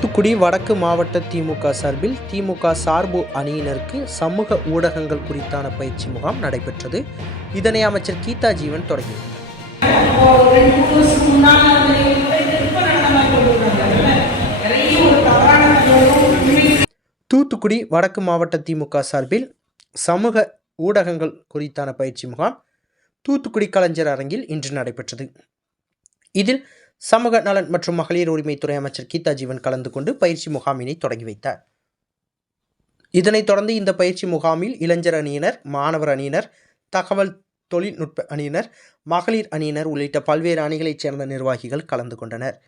தூத்துக்குடி வடக்கு மாவட்ட திமுக சார்பில் திமுக சார்பு அணியினருக்கு சமூக ஊடகங்கள் குறித்தான பயிற்சி முகாம் நடைபெற்றது. இதனை அமைச்சர் கீதா ஜீவன் தொடங்கி தூத்துக்குடி வடக்கு மாவட்ட திமுக சார்பில் சமூக ஊடகங்கள் குறித்தான பயிற்சி முகாம் தூத்துக்குடி கலைஞர் அரங்கில் இன்று நடைபெற்றது. இதில் சமூக நலன் மற்றும் மகளிர் உரிமைத்துறை அமைச்சர் கீதா ஜீவன் கலந்து கொண்டு பயிற்சி முகாமினை தொடங்கி வைத்தார். இதனைத் தொடர்ந்து இந்த பயிற்சி முகாமில் இளைஞர் அணியினர் மாணவர் அணியினர் தகவல் தொழில்நுட்ப அணியினர் மகளிர் அணியினர் உள்ளிட்ட பல்வேறு அணிகளைச் சேர்ந்த நிர்வாகிகள் கலந்து கொண்டனர்.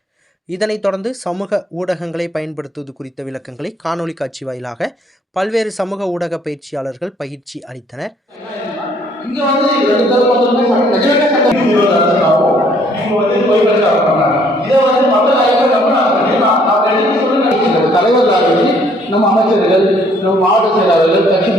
இதனைத் தொடர்ந்து சமூக ஊடகங்களை பயன்படுத்துவது குறித்த விளக்கங்களை காணொளி காட்சி வாயிலாக பல்வேறு சமூக ஊடக பயிற்சியாளர்கள் பயிற்சி அளித்தனர். இங்க வந்து போய் இதை வந்து மக்கள் ஐக்கியம் நம்ம நான் நான் நம்ம அமைச்சர்கள் நம்ம மாவட்ட செயலாளர்கள் கட்சி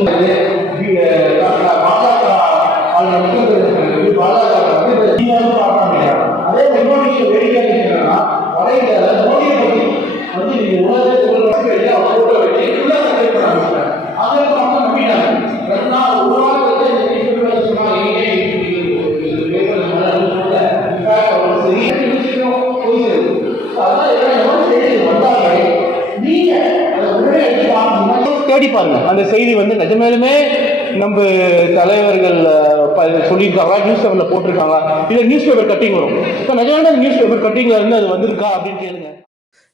தேடி பாருங்க. அந்த செய்தி வந்து நிஜமேலுமே நம்ம தலைவர்கள் அஹ், சொல்லியிருக்காங்க. நியூஸ் பேப்பர்ல போட்டிருக்காங்க. இல்ல நியூஸ் பேப்பர் கட்டிங் வரும். இப்போ நிஜமான நியூஸ் பேப்பர் கட்டிங்ல இருந்து அது வந்திருக்கா அப்படின்னு கேளுங்க.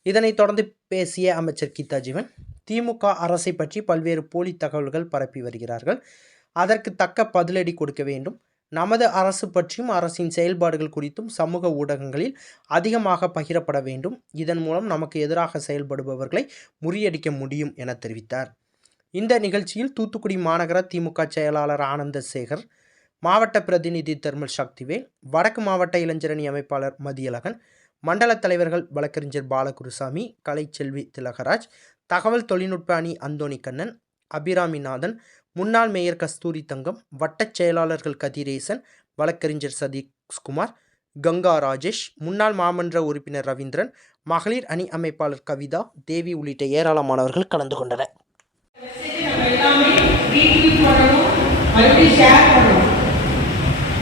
இதனைத் தொடர்ந்து பேசிய அமைச்சர் கீதா ஜீவன் திமுக அரசை பற்றி பல்வேறு போலி தகவல்கள் பரப்பி வருகிறார்கள். அதற்கு தக்க பதிலடி கொடுக்க வேண்டும். நமது அரசு பற்றியும் அரசின் செயல்பாடுகள் குறித்தும் சமூக ஊடகங்களில் அதிகமாக பகிரப்பட வேண்டும். இதன் மூலம் நமக்கு எதிராக செயல்படுபவர்களை முறியடிக்க முடியும் என தெரிவித்தார். இந்த நிகழ்ச்சியில் தூத்துக்குடி மாநகர திமுக செயலாளர் ஆனந்த சேகர் மாவட்ட பிரதிநிதி தர்மல் சக்திவேல் வடக்கு மாவட்ட இளைஞரணி அமைப்பாளர் மதியழகன் மண்டல தலைவர்கள் வழக்கறிஞர் பாலகுருசாமி கலைச்செல்வி திலகராஜ் தகவல் தொழில்நுட்ப அணி அந்தோணி கண்ணன் அபிராமிநாதன் முன்னாள் மேயர் கஸ்தூரி தங்கம் வட்டச் செயலாளர்கள் கதிரேசன் வழக்கறிஞர் சதீஷ்குமார் கங்கா ராஜேஷ் முன்னாள் மாமன்ற உறுப்பினர் ரவீந்திரன் மகளிர் அணி அமைப்பாளர் கவிதா தேவி உள்ளிட்ட ஏராளமானவர்கள் கலந்து கொண்டனர். ரீட்வீட் பண்ணணும் மறுபடியும் ஷேர் பண்ணணும்.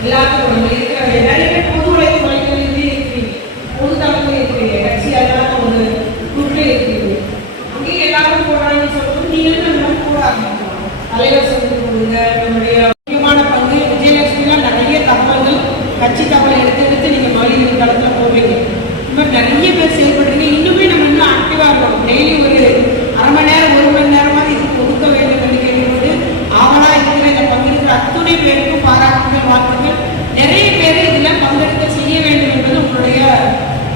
எல்லாத்துக்கும் நம்ம இருக்கிற நிறைய பேர் பொது உழைப்பு மையங்களிலே இருக்கிறீங்க. பொது தமிழ் இருக்கிறீங்க. கட்சி அதெல்லாம் ஒரு குரூப்ல இருக்கிறீங்க. அங்கேயும் எல்லாரும் போடுறாங்கன்னு சொல்லும்போது நீங்களும் நம்ம கூட போட ஆரம்பிக்கலாம் தலைவர் சொல்லி கொடுங்க பேருக்கும் பாராட்டுகள் வாழ்த்துக்கள். நிறைய பேர் இதில் பங்கெடுக்க செய்ய வேண்டும் என்பது உங்களுடைய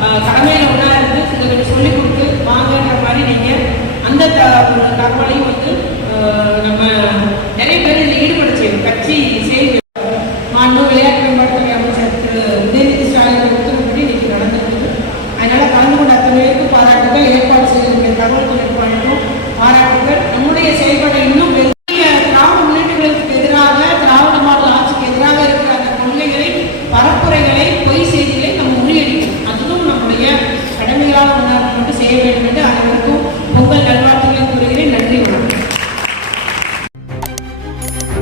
ஆஹ், கடமையில ஒன்றா இருந்து சிலருக்கு சொல்லிக் கொடுத்து வாங்கன்ற மாதிரி நீங்க அந்த தகவலையும் வந்து ஆஹ், நம்ம நிறைய பேர் இதில் ஈடுபட செய்யணும். கட்சி செய்து மாண்பு விளையாட்டு மேம்பாட்டுத்துறை அமைச்சர் திரு உதயநிதி ஸ்டாலின் உத்தரவுப்படி இன்னைக்கு நடந்திருக்கு அதனால கலந்து கொண்ட அத்தனை பேருக்கு பாராட்டுகள் ஏற்பாடு செய்திருக்கிற தகவல்